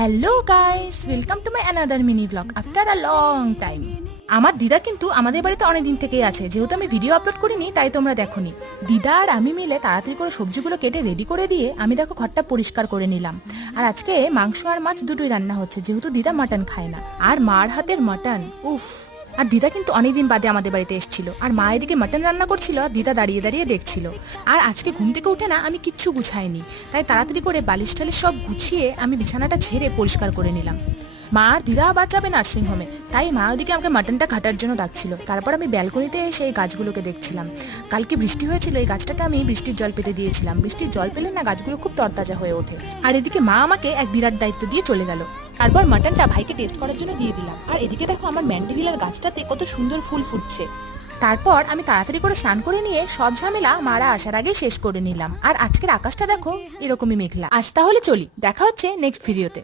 Hello guys, welcome to my another mini blog after a long time. আমার দিদা কিন্তু আমাদের বাড়িতে অনেক দিন থেকেই আছে, যেহেতু আমি ভিডিও আপলোড করিনি তাই তোমরা দেখোনি। দিদা আর আমি মিলে তাড়াতাড়ি করে সবজিগুলো কেটে রেডি করে দিয়ে আমি দেখো ঘরটা পরিষ্কার করে নিলাম। আর আজকে মাংস আর মাছ দুটোই রান্না হচ্ছে, যেহেতু দিদা মাটন খায় না। আর মার হাতের মাটন উফ। আর দিদা কিন্তু অনেকদিন বাদে আমাদের বাড়িতে এসেছিল, আর মা এদিকে মাটন রান্না করছিল আর দিদা দাঁড়িয়ে দাঁড়িয়ে দেখছিল। আর আজকে ঘুম থেকে উঠে না আমি কিচ্ছু গুছাইনি, তাই তাড়াতাড়ি করে বালিশ টালিশ সব গুছিয়ে আমি বিছানাটা ঝেড়ে পরিষ্কার করে নিলাম। মা আর দিদা আবার যাবে নার্সিংহোমে, তাই মা ওদিকে আমাকে মাটনটা ঘাটার জন্য ডাকছিল। তারপর আমি ব্যালকনিতে এসে এই গাছগুলোকে দেখছিলাম। কালকে বৃষ্টি হয়েছিল, এই গাছটাকে আমি বৃষ্টির জল পেতে দিয়েছিলাম। বৃষ্টির জল পেলে না গাছগুলো খুব তরতাজা হয়ে ওঠে। আর এদিকে মা আমাকে এক বিরাট দায়িত্ব দিয়ে চলে গেল। তারপর মাটনটা ভাইকে টেস্ট করার জন্য দিয়ে দিলাম। আর এদিকে দেখো আমার ম্যান্ডিভিলার গাছটাতে কত সুন্দর ফুল ফুটছে। তারপর আমি তাড়াতাড়ি করে স্নান করে নিয়ে সব ঝামেলা মারা আসার আগে শেষ করে নিলাম। আর আজকের আকাশটা দেখো এরকমই মেঘলা। আজ তাহলে চলি, দেখা হচ্ছে নেক্সট ভিডিওতে।